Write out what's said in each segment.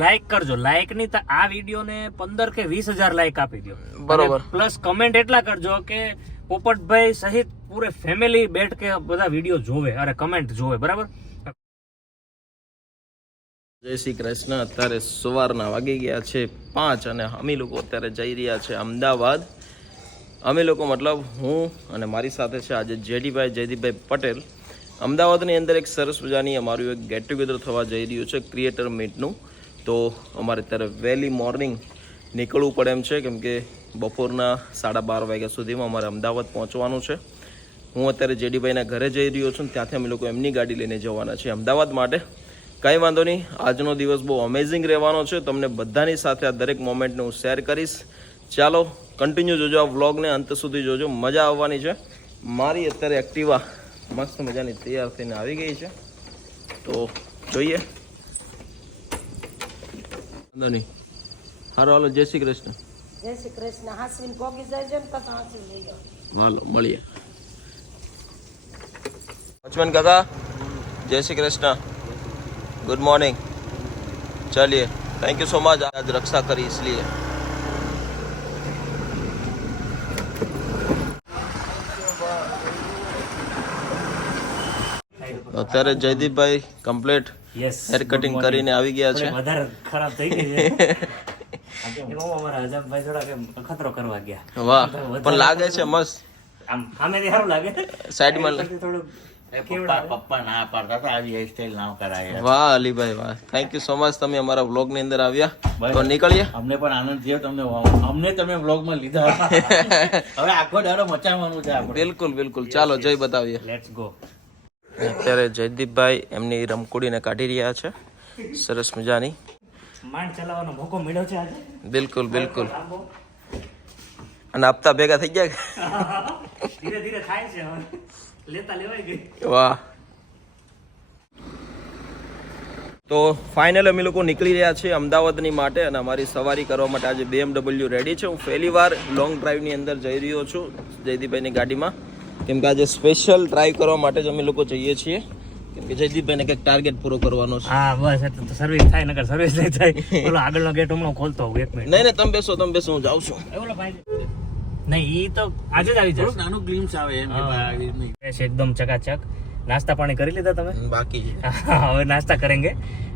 Like કરજો. Like ની તો આ વિડીયો ને 15 કે 20,000 લાઈક આપી દો. બરોબર. પ્લસ કમેન્ટ એટલા કરજો કે પોપટભાઈ સહિત પૂરે ફેમિલી બેઠ કે બધા વિડીયો જોવે, અરે કમેન્ટ જોવે. બરાબર. જય શ્રી કૃષ્ણ. અત્યારે સવારના વાગી ગયા છે 5 અને અમે લોકો અત્યારે જઈ રહ્યા છે અમદાવાદ. અમે લોકો મતલબ હું અને મારી સાથે છે આજે જયદીપભાઈ પટેલ. અમદાવાદની અંદર એક સરસ મજાની અમારું એક ગેટ ટુગેધર થવા જઈ રહ્યું છે ક્રિએટર મીટનું. તો અમારે અત્યારે વહેલી મોર્નિંગ નીકળવું પડે એમ છે, કેમ કે બપોરના 12:30 વાગ્યા સુધીમાં અમારે અમદાવાદ પહોંચવાનું છે. હું અત્યારે જેડીભાઈના ઘરે જઈ રહ્યો છું, ત્યાંથી અમે લોકો એમની ગાડી લઈને જવાના છીએ અમદાવાદ માટે. કંઈ વાંધો નહીં, આજનો દિવસ બહુ અમેઝિંગ રહેવાનો છે. તમને બધાની સાથે આ દરેક મોમેન્ટને હું શેર કરીશ. ચાલો કન્ટિન્યુ જોજો આ વ્લોગને, અંત સુધી જોજો, મજા આવવાની છે. મારી અત્યારે એક્ટિવા મસ્ત મજાની તૈયાર થઈને આવી ગઈ છે, તો જોઈએ. વાંધો નહીં, હારો હાલો. જય શ્રી કૃષ્ણ. જય શ્રી કૃષ્ણ. હાસવીને પોગી જાય છે ને પછી હાસવી લઈ જાઓ. હાલો મળીએ. લક્ષ્મણ કાકા જય શ્રી કૃષ્ણ. Good morning. चलिए, थैंक यू सो मच. आज रक्षा करी इसलिए. અત્યારે જયદીપભાઈ કમ્પ્લીટ હેર કટિંગ કરીને આવી ગયા છે. વધારે ખરાબ થઈ ગઈ છે. અમારા અજબભાઈ થોડા ખતરો કરવા ગયા. વાહ, પણ લાગે છે મસ્ત. આમ સામેથી સારું લાગે. સાઈડમાં થોડું પપ્પા ના પાડતા હતા આવી હેરસ્ટાઈલ ના કરાય. વાહ અલીભાઈ વાહ, થેન્ક યુ સો મચ. તમે અમારા વ્લોગ ની અંદર આવ્યા તો નીકળીએ. અમને પણ આનંદ થયો તમને, અમને તમે વ્લોગ માં લીધા. હવે આખો દાડો મચાવવાનું છે આપણે. બિલકુલ બિલકુલ, ચાલો જય બતાવીએ. Let's go. અત્યારે જયદીપભાઈ એમની રમકુડીને કાઢી રહ્યા છે, સરસ મજાની. માંડ ચલાવવાનો મોકો મળ્યો છે આજે. બિલકુલ બિલકુલ. અને હપ્તા ભેગા થઈ ગયા. ધીરે ધીરે થાય છે હવે. લેતા લેવાય ગઈ. વાહ. તો ફાઇનલ અમે લોકો નીકળી રહ્યા છીએ અમદાવાદની માટે, અને અમારી સવારી કરવા માટે આજે BMW રેડી છે. હું પહેલી વાર લોંગ ડ્રાઈવની અંદર જઈ રહ્યો છું જયદીપભાઈની ગાડીમાં, કેમ કે આજે સ્પેશિયલ ડ્રાઈવ કરવા માટે જ અમે લોકો જઈએ છીએ, કેમ કે જયદીપભાઈને કંઈક ટાર્ગેટ પૂરો કરવાનો છે. હા બસ, એટલે તો સર્વિસ થાય, નકર સર્વિસ નહીં થાય. બોલો આગળનો ગેટ હમણાં ખોલતો હું. 1 મિનિટ. નહીં નહીં, તમે બેસો હું જાઉં છું. બોલો ભાઈ. નહીં, ઈ તો આજે જ આવી જશે. નાનું ગ્લિમ્સ આવે એમ ફ્રેશ એકદમ ચકાચક. નાસ્તા પાણી કરી લીધા તમે? બાકી છે. હવે નાસ્તા करेंगे.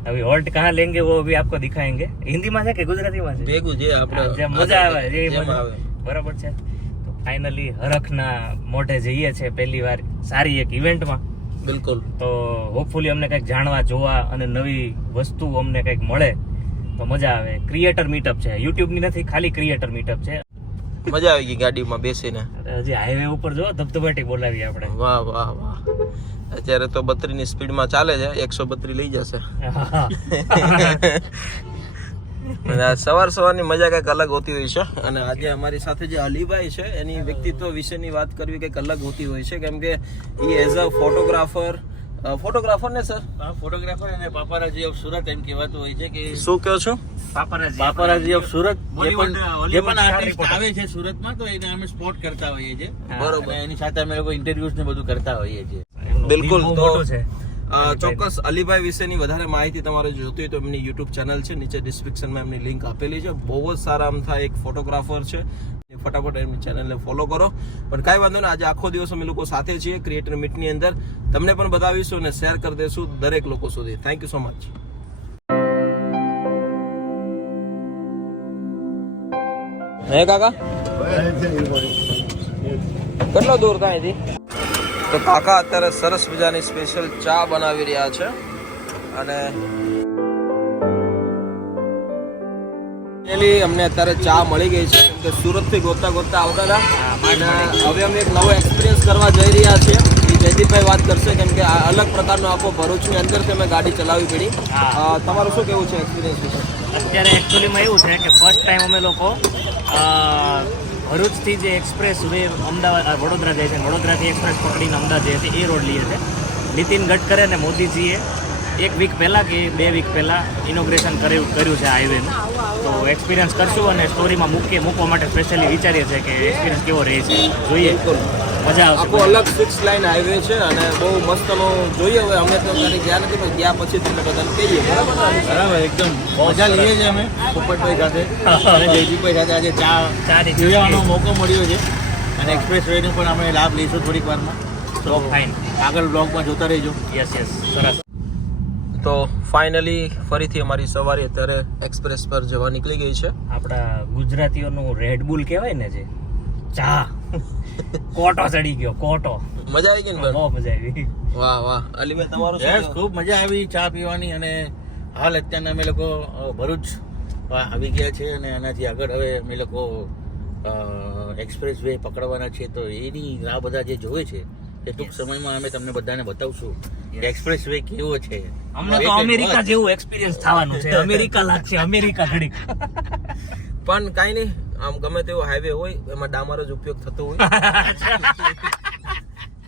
अभी हॉल्ट कहाँ लेंगे वो भी आपको दिखाएंगे. हिंदी में है कि गुजराती में है? ભેગું જે આપણે જે મજા આવે જે જેમ મજા આવે. બરાબર છે. તો ફાઇનલી હરખના મોઢે જઈએ છે પહેલી વાર સારી એક ઇવેન્ટમાં. બિલકુલ. તો હોપફુલી અમને કંઈક જાણવા જોવા અને નવી વસ્તુ અમને કંઈક મળે તો મજા આવે. ક્રિએટર મીટઅપ છે, યુટ્યુબ ની નથી, ખાલી ક્રિએટર મીટઅપ છે. મજા આવી ગઈ ગાડીમાં બેસીને. હજી હાઈવે ઉપર જો ધબધબાટી બોલાવી આપણે. વાહ વાહ વાહ. અત્યારે તો 32 ની સ્પીડમાં ચાલે છે, 132 લઈ જશે. સવાર સવારની મજા કંઈક અલગ હોતી હોય છે. અને આજે અમારી સાથે જે અલીભાઈ છે એની વ્યક્તિત્વ વિશેની વાત કરવી કંઈક અલગ હોતી હોય છે, કેમ કે એ એઝ અ ફોટોગ્રાફર ને સર ફોટોગ્રાફર અને પાપારાજી ઓફ સુરત એમ કહેવાતું હોય છે કે શું કહો છો? પાપારાજી ઓફ સુરત જે પણ Hollywood આર્ટિસ્ટ આવે છે સુરતમાં તો એને અમે સ્પોટ કરતા હોઈએ છીએ. બરોબર. અને એની સાથે અમે લોકો ઇન્ટરવ્યુઝ ને બધું કરતા હોઈએ છીએ. બિલકુલ. બહુ તો મોટું છે. ચોક્કસ અલીભાઈ વિશેની વધારે માહિતી તમારે જોતી હોય તો એમની યુટ્યુબ ચેનલ છે, નીચે ડિસ્ક્રિપ્શનમાં એમની લિંક આપેલી છે. બહુ જ સારા આમથા એક ફોટોગ્રાફર છે, ફટાફટ એમની ચેનલને ફોલો કરો. પણ કાંઈ વાંધો નહીં, આજે આખો દિવસ અમે લોકો સાથે છીએ ક્રિએટર મીટની અંદર. તમને પણ બતાવીશું અને શેર કરી દઈશું દરેક લોકો સુધી. Thank you so much. હે કાકા, કેટલો દૂર કાંઈથી? તો કાકા અત્યારે સરસ મજાની સ્પેશિયલ ચા બનાવી રહ્યા છે. અને અમને અત્યારે ચા મળી ગઈ છે, કેમ કે સુરતથી ગોતતા આવતા હતા. અને હવે અમે એક નવો એક્સપિરિયન્સ કરવા જઈ રહ્યા છીએ. એ જયદીપભાઈ વાત કરશે, કેમ કે આ અલગ પ્રકારનો આખો ભરૂચની અંદરથી અમે ગાડી ચલાવી પડી. તમારું શું કેવું છે એક્સપિરિયન્સ વિશે? અત્યારે એકચ્યુઅલીમાં એવું છે કે ફર્સ્ટ ટાઈમ અમે લોકો ભરૂચથી જે એક્સપ્રેસ વે અમદાવાદ વડોદરા જાય છે, વડોદરાથી એક્સપ્રેસ પકડીને અમદાવાદ જાય છે, એ રોડ લઈએ છે. નીતિન ગડકરી અને મોદીજીએ 1 વીક પહેલાં કે 2 વીક પહેલાં ઇનોગ્રેશન કર્યું છે હાઈવેનું. તો એક્સપિરિયન્સ કરશું અને સ્ટોરીમાં મૂકવા માટે સ્પેશિયલી વિચારીએ છીએ કે એક્સપિરિયન્સ કેવો રહે છે, જોઈએ. મજા આવશે. આખો અલગ 6 લાઇન હાઈવે છે અને બહુ મસ્તનો જોઈએ. હવે અમે તો ક્યારેય ગયા નથી પણ ગયા પછી તમને બધાને કહીએ. બરાબર ને? બરાબર, એકદમ મજા લઈએ છીએ અમે પોપટભાઈ સાથે અને જયદીપભાઈ સાથે આજે ચા પીવાનો મોકો મળ્યો છે અને એક્સપ્રેસ વેનો પણ અમે લાભ લઈશું થોડીક વારમાં. તો ફાઇન. આગળ બ્લોગમાં જોતા રહેજો. યસ સરસ. તો ફાઇનલી ફરીથી અમારી સવારી અત્યારે એક્સપ્રેસ પર જવા નીકળી ગઈ છે. આપણા ગુજરાતીઓનું રેડબુલ કહેવાય ને, જે ચા કોટો ચડી ગયો, કોટો. મજા આવી ગઈ ને? બહુ મજા આવી. વાહ વાહ. અલીભાઈ તમારું શું યસ, કહેવું? ખૂબ મજા આવી ચા પીવાની. અને હાલ અત્યારના અમે લોકો ભરૂચ આવી ગયા છે અને આનાથી આગળ હવે અમે લોકો એક્સપ્રેસ વે પકડવાના છે. તો એની આ બધા જે જોવે છે એ ટૂંક સમયમાં અમે તમને બધાને બતાવશું કે એક્સપ્રેસ વે કેવો છે. અમને તો અમેરિકા જેવું એક્સપિરિયન્સ થવાનું છે. અમેરિકા લાગશે, અમેરિકા ઘડીક. પણ કાંઈ નહીં, આમ ગમે તેવો હાઈવે હોય એમાં ડામર જ ઉપયોગ થતો હોય.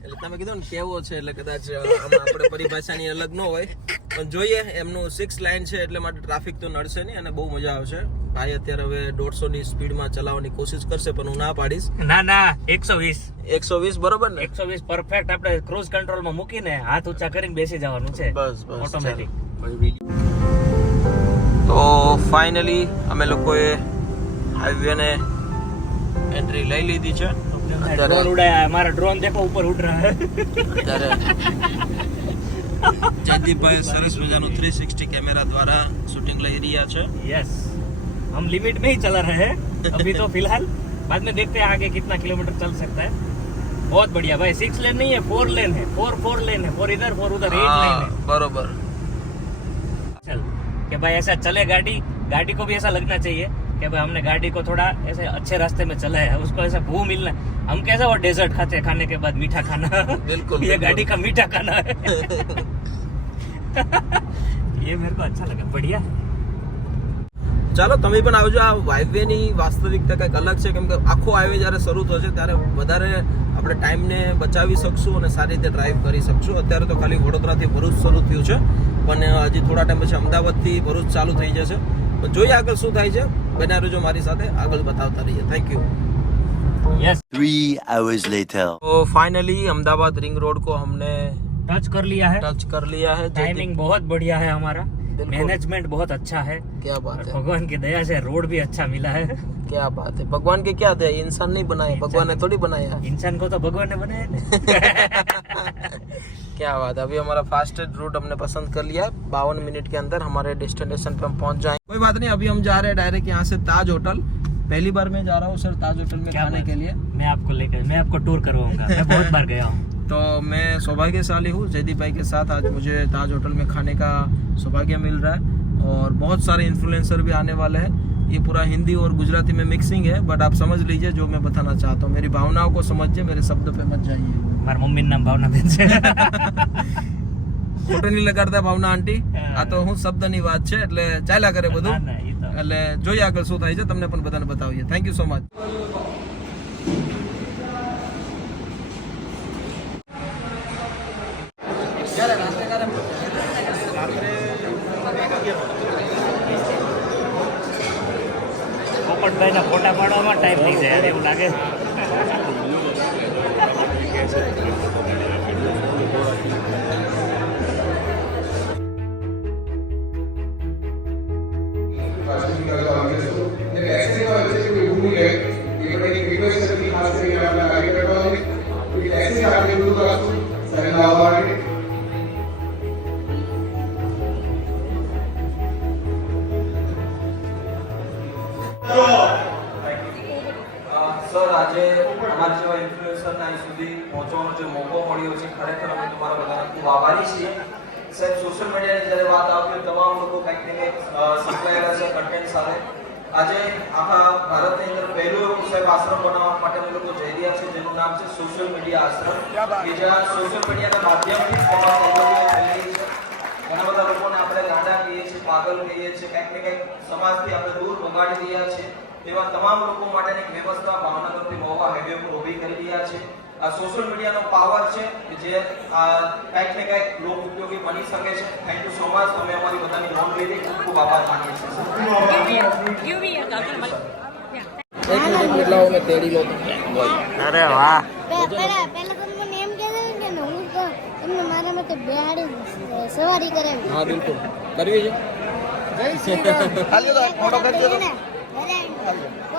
એટલે તમે કીધું ને કેવો છે એટલે કદાચ આમાં આપણે પરિભાષાની અલગ ન હોય પણ જોઈએ. એમનું 6 લાઇન છે એટલે માટે ટ્રાફિક તો નડશે નહીં અને બહુ મજા આવશે. ભાઈ અત્યારે હવે 150 ની સ્પીડમાં ચલાવવાની કોશિશ કરશે પણ હું ના પાડીશ. ના 120 બરોબર ને? 120 પરફેક્ટ. આપણે ક્રૂઝ કંટ્રોલમાં મૂકીને હાથ ઊંચા કરીને બેસી જવાનું છે. બસ ઓટોમેટિક. તો ફાઇનલી અમે લોકોએ હાઈવે ને એન્ટ્રી લઈ લીધી છે. ડ્રોન ઉડાયા. हमारा ड्रोन देखो ऊपर उड़ रहा है. અત્યારે જયદીપભાઈ સરસ મજાનું 360 કેમેરા દ્વારા શૂટિંગ લઈ રહ્યા છે. यस, हम लिमिट में ही चला रहे हैं अभी तो फिलहाल. बाद में देखते हैं आगे कितना किलोमीटर चल सकता है. बहुत बढ़िया भाई. 6 लेन नहीं है, 4 लेन है. 4 लेन है. 4 इधर 4 उधर, 8 लेन है. બરોબર. चल कि भाई ऐसा चले गाड़ी को भी ऐसा लगना चाहिए कि भाई हमने गाड़ी को थोड़ा ऐसे अच्छे रास्ते में चला है. उसको ऐसा भू मिलना. हम कैसा वो डेजर्ट खाते हैं, खाने के बाद मीठा खाना. बिल्कुल, ये बिल्कुल. गाड़ी का मीठा खाना है. ये मेरे को अच्छा लगा. बढ़िया. ચાલો તમે પણ આવજો. આ હાઈવે ની વાસ્તવિકતા કંઈક અલગ છે કેમ કે આખો હાઈવે જ્યારે શરૂ થશે ત્યારે વધારે આપણે ટાઈમને બચાવી શકશું અને સારી રીતે ડ્રાઈવ કરી શકશું. અત્યારે તો ખાલી વડોદરાથી ભરૂચ શરૂ થયું છે પણ હજી થોડા ટાઈમ પછી અમદાવાદથી ભરૂચ ચાલુ થઈ જશે. પણ જોઈએ આગળ શું થાય છે. બન્યા રહેજો મારી સાથે, આગળ બતાવતા રહીએ. Thank you. Yes. 3 hours later. तो फाइनली अहमदाबाद रिंग रोड को हमने टच कर लिया है. टच कर लिया है. टाइमिंग बहुत बढ़िया है हमारा. बिल्कुल. मैनेजमेंट बहुत अच्छा है. क्या बात है, भगवान की दया से रोड भी अच्छा मिला है. क्या बात है. भगवान के क्या दया, इंसान नहीं बनाए, भगवान ने थोड़ी बनाया. इंसान को तो भगवान ने बनाया है. क्या बात है. अभी हमारा फास्टेस्ट रूट हमने पसंद कर लिया है. 52 मिनट के अंदर हमारे डेस्टिनेशन पे हम पहुंच जाएंगे. कोई बात नहीं, अभी हम जा रहे हैं डायरेक्ट यहाँ से ताज होटल. पहली बार मैं जा रहा हूँ सर ताज होटल में खाने के लिए. मैं आपको टूर करवाऊंगा. मैं बहुत बार गया हूँ. तो मैं सौभाग्यशाली हूँ. जयदीप भाई के साथ आज मुझे ताज होटल में खाने का सौभाग्य मिल रहा है और बहुत सारे इन्फ्लुएंसर भी आने वाले हैं. ये पूरा हिंदी और गुजराती में मिक्सिंग है बट आप समझ लीजिए जो मैं बताना चाहता हूँ. मेरी भावनाओं को समझिए, मेरे शब्द पे मत जाइए. મારા મમ્મી નામ ભાવનાબેન છે. ખોટું નહીં લગાડતા ભાવના આંટી. આ તો હું શબ્દની વાત છે એટલે ચાલ્યા કરે બધું. ના, ઈ તો. એટલે જોઈએ આગળ શું થાય છે, તમને પણ બધાને બતાવીએ. Thank you so much. પોપટભાઈના ફોટા પાડવામાં ટાઈમ થઈ જાય એવું લાગે. સર આજે અમારા જેવા ઇન્ફ્લુએન્સરને અહીં સુધી પહોંચવાનો જે મોકો મળ્યો છે ખરેખર અમે તમારા બધાના ખૂબ આભારી છીએ. સાહેબ સોશિયલ મીડિયાની જ્યારે વાત આવતી હોય તમામ લોકો કંઈક ને કંઈક સંકળાયેલા છે કન્ટેન્ટ સાથે. આજે આખા ભારતની અંદર પહેલું એવું સાહેબ આશ્રમ બનાવવા માટે અમે લોકો જઈ રહ્યા છીએ જેનું નામ છે સોશિયલ મીડિયા આશ્રમ કે જ્યાં સોશિયલ મીડિયાના માધ્યમથી તમામ પ્રવૃત્તિઓ ફેલાઈ છે. ઘણા બધા લોકોને આપણે ગાંડા કહીએ છીએ, પાગલ કહીએ છીએ, કંઈક ને કંઈક સમાજથી આપણે દૂર ભગાડી રહ્યા છીએ. તેવા તમામ લોકો માટેની એક વ્યવસ્થા ભાવનગરથી મહુવા હાઈવે પર ઊભી કરી રહ્યા છે. આ સોશિયલ મીડિયાનો પાવર છે કે જે કંઈક ને કંઈક લોક ઉપયોગી બની શકે છે. Thank you so much. અમે અમારી બધાની નોંધ લીધી. ખૂબ ખૂબ આભાર માનીએ છીએ. એક મિનિટ લાવો મેં તેડી લો. અરે વાહ. પહેલા તમે મને એમ કહેતા ને કે હું તો એમને મારા માટે બેહાડી સવારી કરાવી. હા બિલકુલ કરવી છે. જય શ્રી રામ. હાલ્યો તો ફોટો કરી દો.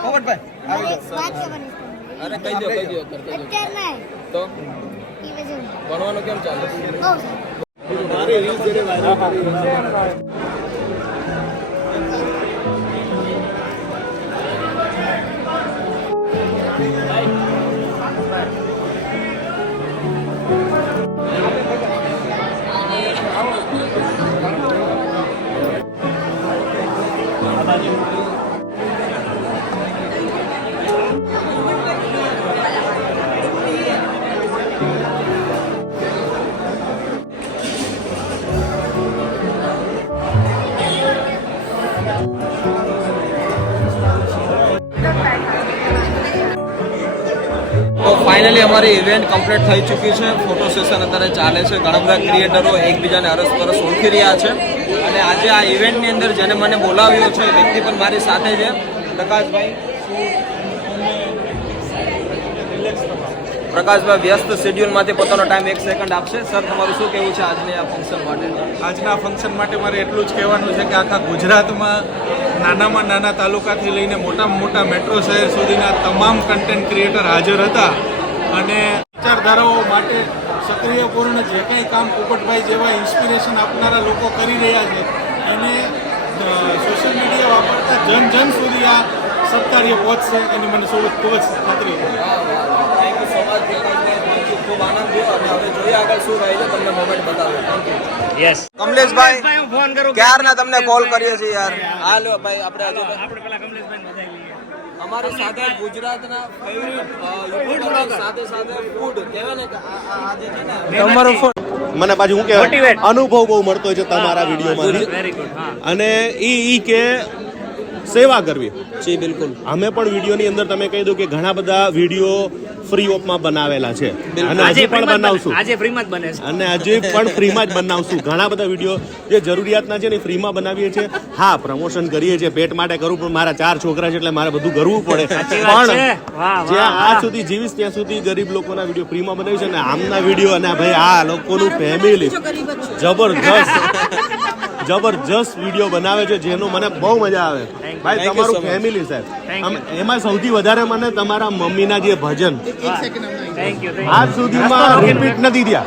પોપટભાઈ મારે એક વાત કરવાની છે. અરે કહી દો અત્યાર ના તો ઈ વજન ભણવાનું કેમ ચાલે? બહુ તો ફાઇનલી અમારી ઇવેન્ટ કમ્પ્લીટ થઈ ચૂકી છે. ફોટો સેશન અત્યારે ચાલે છે. ઘણા બધા ક્રિએટરો એકબીજાને અરસપરસ ઓળખી રહ્યા છે અને આજે આ ઇવેન્ટની અંદર જેને મને બોલાવ્યો છે એ વ્યક્તિ પણ મારી સાથે છે. પ્રકાશભાઈ વ્યસ્ત શેડ્યુલમાંથી પોતાનો ટાઈમ 1 સેકન્ડ આપશે. સર તમારું શું કહેવું છે આજની આ ફંક્શન માટે? આજના ફંક્શન માટે મારે એટલું જ કહેવાનું છે કે આખા ગુજરાતમાં નાનામાં નાના તાલુકાથી લઈને મોટામાં મોટા મેટ્રો શહેર સુધીના તમામ કન્ટેન્ટ ક્રિએટર હાજર હતા અને વિચારધારાઓ માટે સક્રિયપૂર્ણ જે કંઈ કામ પોપટભાઈ જેવા ઇન્સ્પિરેશન આપનારા લોકો કરી રહ્યા છે એને સોશિયલ મીડિયા વાપરતા જન જન સુધી આ સત્કાર્ય પહોંચશે એની મને ખૂબ જ ખાતરી છે. Thank you so much Prakashbhai. ખૂબ આનંદ થયો અને હવે જોઈએ આગળ શું રહે છે. તમને મોમેન્ટ બતાવ્યો. Thank you. યસ કમલેશભાઈ હું ફોન કરું ક્યારના તમને કોલ કરીએ છીએ યાર. હાલો ભાઈ આપણે આજે આપણે પેલા કમલેશભાઈ બધાઈ લઈએ. અમારી સાથે ગુજરાતના ફેવરિટ યુટ્યુબર સાથે સાથે ફૂડ કહેવાય ને કે આજે છે ને તમારો ફોન મને પાછું હું Motivate. કહેવાય અનુભવ બહુ મળતો છે તમારા વિડીયોમાંથી વેરી ગુડ. હા અને ઈ કે સેવા કરવી. જી બિલકુલ. અમે પણ વિડીયોની અંદર તમે કહી દો કે ઘણા બધા વિડીયો ફ્રી ઓફમાં બનાવેલા છે અને આજે હજી પણ ફ્રીમાં બનાવશું આજે ફ્રીમાં જ બને છે. અને હજી પણ ફ્રીમાં જ બનાવશું. ઘણા બધા વિડીયો જે જરૂરિયાતના છે ને એ ફ્રીમાં બનાવીએ છીએ. હા પ્રમોશન કરીએ છીએ પેટ માટે કરવું પણ મારા 4 છોકરા છે એટલે મારે બધું કરવું પડે સાચી વાત પણ છે. વાહ, વાહ, જ્યાં વાહ. આજ સુધી જીવીશ ત્યાં સુધી ગરીબ લોકોના વિડીયો ફ્રીમાં બનાવ્યું છે અને આમના વિડીયો અને ભાઈ આ લોકોનું ફેમિલી જબરજસ્ત વિડીયો બનાવે છે જેનો મને બહુ મજા આવે. ભાઈ Thank you તમારું so much. ફેમિલી સાહેબ Thank you. એમાં સૌથી વધારે મને તમારા મમ્મીના જે ભજન થેન્ક યુ. આજ સુધીમાં રિપીટ નથી થયા.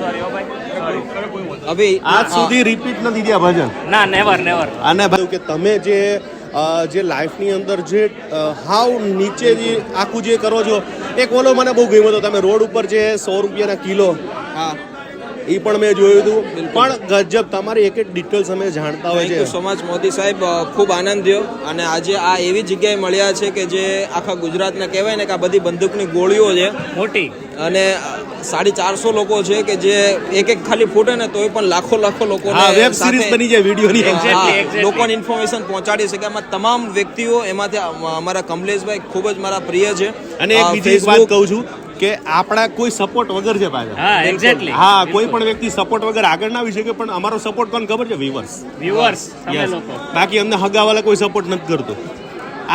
સોરી ઓ ભાઈ સોરી. અભી આજ સુધી રિપીટ નથી થયા ભજન. ના નેવર નેવર. અને ભાઈ કે તમે જે લાઈફની અંદર જે હાવ નીચે જે આખું જે કરો છો એક ઓલો મને બહુ ગમ્યો હતો. તમે રોડ ઉપર જે 100 રૂપિયાના કિલો હા એ પણ મેં જોયું હતું. પણ ગજબ તમારી એક એક ડિટેલ્સ અમે જાણતા હોય થેન્ક છે. યુ સો મચ મોદી સાહેબ. ખૂબ આનંદ થયો અને આજે આ એવી જગ્યાએ મળ્યા છે કે જે આખા ગુજરાતના કહેવાય ને કે આ બધી બંદૂકની ગોળીઓ છે મોટી અને 450 લોકો છે કે જે એક ખાલી ફૂટે ને તોય પણ લાખો લોકોને હા વેબ સાથે- સિરીઝ બની જાય વિડીયોની. Exactly, હા, exactly. લોકોને ઇન્ફોર્મેશન પહોંચાડી શકે. આમાં તમામ વ્યક્તિઓ એમાંથી અમારા કમલેશભાઈ ખૂબ જ મારા પ્રિય છે. અને એક બીજી એક વાત કહું છું કે આપણા કોઈ સપોર્ટ વગર છે પાછા. હા એક્ઝેક્ટલી. હા કોઈ પણ વ્યક્તિ સપોર્ટ વગર આગળ ના આવી શકે પણ અમારો સપોર્ટ કોણ ખબર છે? વ્યુઅર્સ. વ્યુઅર્સ તમે લોકો. બાકી અમને હગાવાલા કોઈ સપોર્ટ નથી કરતો.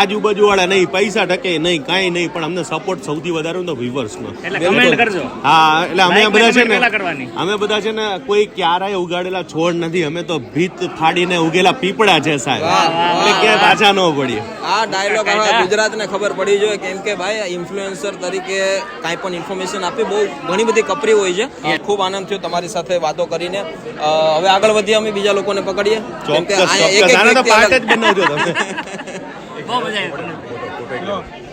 આજુબાજુ વાળા નહીં, પૈસા ટકે નહીં, કાંઈ નહીં, પણ અમને સપોર્ટ સૌથી વધારે તો વ્યુઅર્સનો. એટલે કમેન્ટ કરજો. હા એટલે અમે Like બધા છે comment ને પહેલા કરવાની. અમે બધા છે ને કોઈ ક્યારેય ઉગાડેલા છોડ નથી. અમે તો ભીત ફાડીને ઉગેલા પીપળા છે સાહેબ. એટલે ક્યાંય પાછા ન પડીએ. આ ડાયલોગ હવે ગુજરાતને ખબર પડી જોઈએ કેમ કે ભાઈ ઇન્ફ્લુએન્સર તરીકે કાંઈ પણ ઇન્ફોર્મેશન આપી બહુ ઘણી બધી કપરી હોય છે. ખૂબ આનંદ થયો તમારી સાથે વાતો કરીને. હવે આગળ વધીએ અમે બીજા લોકોને પકડીએ કેમ કે ચોક્કસ અહીંયા ચોક્કસ આને તો વ્યક્તિ પાર્ટ જ અલગ- બનાવજો તમે. બહુ મજા આવી.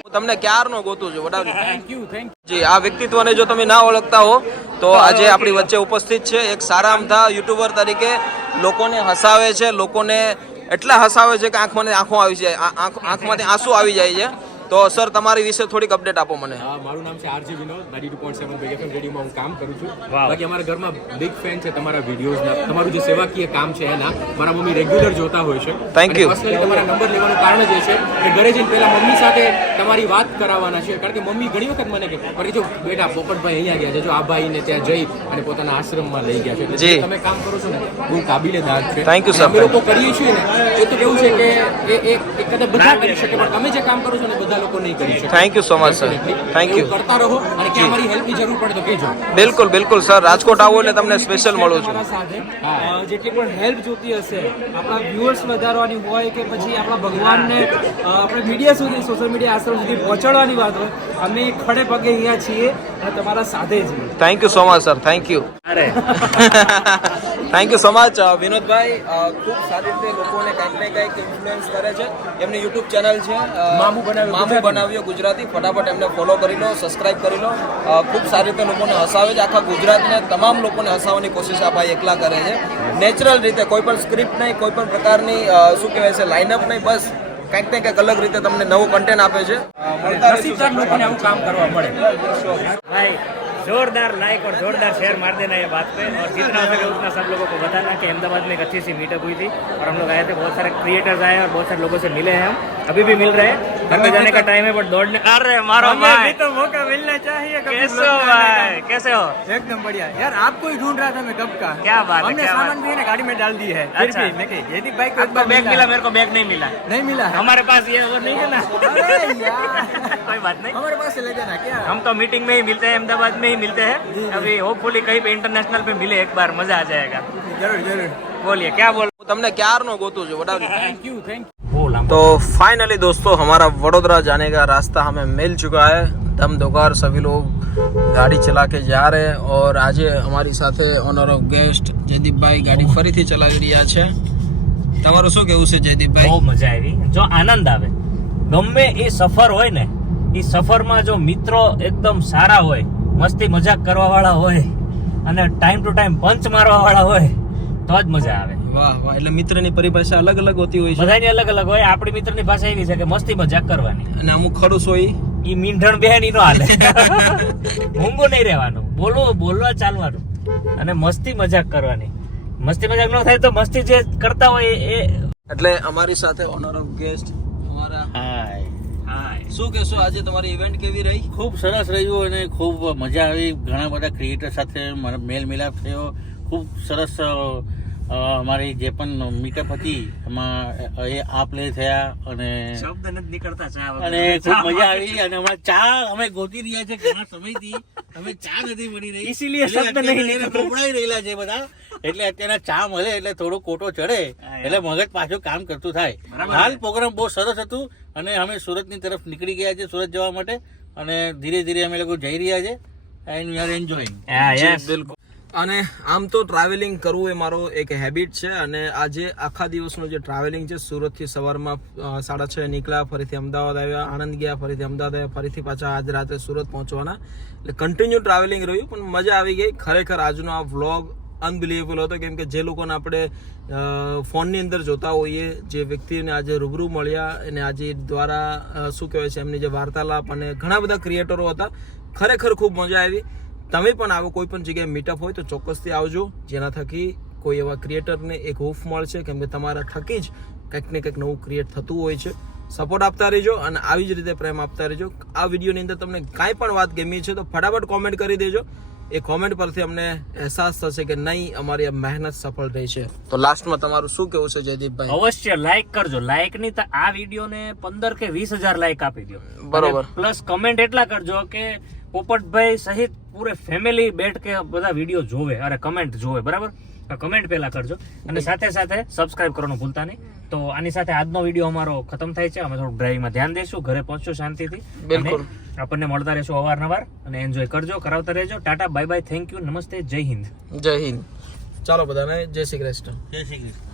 હું તમને ક્યારનો ગોતું છું વડાવી. જી આ વ્યક્તિત્વને જો તમે ના ઓળખતા હો તો આજે આપણી વચ્ચે ઉપસ્થિત છે. એક સારા અમથા યુટ્યુબર તરીકે લોકોને હસાવે છે. લોકોને એટલા હસાવે છે કે આંખમાંથી આંસુ આવી જાય છે. તો સર તમારી વિશે થોડીક અપડેટ આપો મને. મારું નામ છે આરજી વિનોદ. 92.7 Big FM રેડિયોમાં હું કામ કરું છું. વાહ. બાકી અમારા ઘરમાં બિગ ફેન છે તમારા વિડીયોઝના. તમારું જે સેવાકીય કામ છે એના મારા મમ્મી રેગ્યુલર જોતા હોય છે. Thank you. પર્સનલી તમારા નંબર લેવાનું કારણ જ એ છે કે ઘરે જઈને પહેલા મમ્મી સાથે તમારી વાત કરાવવાના છે. કારણ કે મમ્મી ઘણી વખત મને કહે પણ જો બેટા પોપટભાઈ અહીંયા ગયા છે, જો આ ભાઈને ત્યાં જઈ અને પોતાના આશ્રમમાં લઈ ગયા છે. એટલે જી. જે તમે કામ કરો છો ને બહુ કાબિલે દાદ છે. Thank you, અને sir. અમે લોકો કરીએ છીએ ને એ તો કેવું છે કે એ કદાચ બધા કરી શકે પણ તમે જે કામ કરો છો ને બધા બીજા લોકો નહીં કરી શકે. Thank you so much sir, thank you. એવું કરતા રહો અને ક્યાં અમારી હેલ્પની જરૂર પડે તો કહેજો. બિલકુલ બિલકુલ સર, રાજકોટ આવો એટલે તમને સ્પેશિયલ મળું છું. તમારા સાથે જેટલી પણ હેલ્પ જોતી હશે, આપણા વ્યુઅર્સ વધારવાની હોય કે પછી આપણા ભગવાનને આપણે મીડિયા સુધી, સોશિયલ મીડિયા આશ્રમ સુધી પહોંચાડવાની વાત હોય, અમે ખડે પગે અહીંયા છીએ અને તમારા સાથે છીએ. Thank you so much sir, thank you. અરે થેન્ક યુ સો મચ વિનોદભાઈ. ખૂબ સારી રીતે લોકોને કંઈક ને કંઈક ઇન્ફ્લુઅન્સ કરે છે. એમની યુટ્યુબ ચેનલ છે મામુ બનાવ્યો ગુજરાતી. ફટાફટ એમને ફોલો કરી લો, સબસ્ક્રાઇબ કરી લો. ખૂબ સારી રીતે લોકોને હસાવે છે. આખા ગુજરાતને તમામ લોકોને હસાવવાની કોશિશ આ ભાઈ એકલા કરે છે. નેચરલ રીતે, કોઈ પણ સ્ક્રિપ્ટ નહીં, કોઈ પણ પ્રકારની શું કહેવાય છે લાઇનઅપ નહીં, બસ કંઈક ને કંઈક અલગ રીતે તમને નવું કન્ટેન્ટ આપે છે. નસીબદાર લોકોને આવું કામ કરવા મળે. भाई जोरदार लाइक और जोरदार शेयर मार देना ये बात पे, और जितना हो सके उतना सब लोगों को बताना कि अहमदाबाद में एक अच्छी सी मीटअप हुई थी और हम लोग आए थे, बहुत सारे क्रिएटर्स आए और बहुत सारे लोगों से मिले हैं. हम अभी भी मिल रहे हैं, घर पे जाने का टाइम है बट दौड़ने. अरे मारो भाई, तो मौका मिलना चाहिए. कैसे हो भाई, कैसे हो? एकदम बढ़िया यार, आपको ही ढूंढ रहा था मैं कब का. क्या बात है, हमने क्या सामान भी है ना गाड़ी में डाल दी है. फिर अच्छा. भी मैं कही जयदीप भाई को एक आपको बार बैग मिला, मेरे को बैग नहीं मिला. नहीं मिला है. हमारे पास ये वो नहीं है ना. अरे यार, कोई बात नहीं, हमारे पास से ले जाना क्या. हम तो मीटिंग में ही मिलते हैं, अहमदाबाद में ही मिलते हैं. अभी होपफुली कहीं पे इंटरनेशनल पे मिले एक बार, मजा आ जाएगा. जरूर जरूर. बोलिए क्या बोल. હું તમને ક્યારનો ગોતું છું વડાવી. Thank you. तो फाइनली दोस्तों हमारा वडोदरा जाने का रास्ता हमें मिल चुका है. दम दोकार सभी लोग गाड़ी चला के जा रहे हैं और आज हमारी સાથે ઓનર ઓફ ગેસ્ટ જયદીપભાઈ ગાડી ફરીથી ચલાવી રહ્યા છે. તમારું શું કેવું છે જયદીપભાઈ? બહુ મજા આવી. જો આનંદ આવે, ગમે એ સફર હોય ને, એ સફરમાં જો મિત્રો એકદમ સારા હોય, મસ્તી મજાક કરવા વાળા હોય અને ટાઈમ ટુ ટાઈમ પંચ મારવા વાળા હોય તો જ મજા આવે. વાહ વાહ, એટલે મિત્રની પરિભાષા અલગ અલગ હોતી હોય છે. બધાની અલગ અલગ હોય. આપણી મિત્રની ભાષા એવી છે કે મસ્તી મજાક કરવાની, અને અમુક ખડૂસ હોય ઈ મીંઢણ બેહની નો હાલે. ઊંઘું નહીં રહેવાનું, બોલવા ચાલવાનું અને મસ્તી મજાક કરવાની. મસ્તી મજાક ન થાય તો મસ્તી જે કરતા હોય એ. એટલે અમારી સાથે ઓનર ઓફ ગેસ્ટ અમારા. હાય, શું કહેશો, આજે તમારી ઇવેન્ટ કેવી રહી? ખૂબ સરસ રહ્યું અને ખૂબ મજા આવી. ઘણા બધા ક્રિએટર સાથે મારો મેલ મિલાપ થયો. ખૂબ સરસ અમારી જે પણ મીટઅપ હતી એમાં એ આ પ્લે થયા અને શબ્દ નથી નીકળતા ચા વગર. અને ખૂબ મજા આવી. અને અમારે ચા અમે ગોતી રહ્યા છે ઘણા સમયથી, અમે ચા નથી મળી રહી, ઇસીલિए શબ્દ નહીં નીકળતા. ગભરાઈ રહેલા છે બધા. એટલે અત્યારે ચા મળે એટલે થોડો કોટો ચડે એટલે મગજ પાછું કામ કરતું થાય. હાલ પ્રોગ્રામ બહુ સરસ હતું અને અમે સુરતની તરફ નીકળી ગયા છે સુરત જવા માટે અને ધીરે ધીરે અમે લોકો જઈ રહ્યા છે એન્ડ વી આર એન્જોયિંગ. હા, યસ. બિલકુલ. અને આમ તો ટ્રાવેલિંગ કરવું એ મારો એક હેબિટ છે અને આજે આખા દિવસનું જે ટ્રાવેલિંગ છે, સુરતથી સવારમાં 6:30 નીકળ્યા, ફરીથી અમદાવાદ આવ્યા, આણંદ ગયા, ફરીથી અમદાવાદ આવ્યા, ફરીથી પાછા આજ રાત્રે સુરત પહોંચવાના. એટલે કન્ટિન્યુ ટ્રાવેલિંગ રહ્યું પણ મજા આવી ગઈ. ખરેખર આજનો આ વ્લોગ અનબિલિવેબલ હતો કેમ કે જે લોકોને આપણે ફોનની અંદર જોતા હોઈએ, જે વ્યક્તિને આજે રૂબરૂ મળ્યા અને આજે દ્વારા શું કહેવાય છે એમની જે વાર્તાલાપ અને ઘણા બધા ક્રિએટરો હતા, ખરેખર ખૂબ મજા આવી. તમે પણ આવો કોઈ પણ જગ્યાએ મીટઅપ હોય તો ચોક્કસથી આવજો, જેના થકી કોઈ એવા ક્રિએટરને એક હૂફ મળશે કેમ કે તમારા થકી જ કંઈક ને કંઈક નવું ક્રિએટ થતું હોય છે. સપોર્ટ આપતા રહેજો અને આવી જ રીતે પ્રેમ આપતા રહેજો. આ વિડીયોની અંદર તમને કાંઈ પણ વાત ગમી છે તો ફટાફટ કોમેન્ટ કરી દેજો. એ કોમેન્ટ પરથી અમને અહેસાસ થશે કે નહીં અમારી આ મહેનત સફળ રહી છે. તો લાસ્ટમાં તમારું શું કહેવું છે જયદીપભાઈ? અવશ્ય લાઈક કરજો. લાઈક ની તો આ વિડીયોને 15 કે 20,000 લાઈક આપી દો. બરોબર. પ્લસ કમેન્ટ એટલા કરજો કે પોપટભાઈ સહિત પૂરે ફેમિલી બેઠ કે બધા વિડીયો જોવે, અરે કમેન્ટ જોવે. બરાબર, કમેન્ટ પેલા કરજો અને સાથે સાથે સબસ્ક્રાઇબ કરવાનું ભૂલતા નહીં. તો આની સાથે આજનો વિડીયો અમારો ખતમ થાય છે. અમે થોડું ડ્રાઇવિંગમાં ધ્યાન દઈશું, ઘરે પહોંચશું શાંતિથી. બિલકુલ. આપણને મળતા રહેશું અવારનવાર અને એન્જોય કરજો, કરાવતા રહેજો. Tata, bye bye, thank you, નમસ્તે, જય હિન્દ. જય હિન્દ. ચાલો બધાને જય શ્રી કૃષ્ણ. જય શ્રી કૃષ્ણ.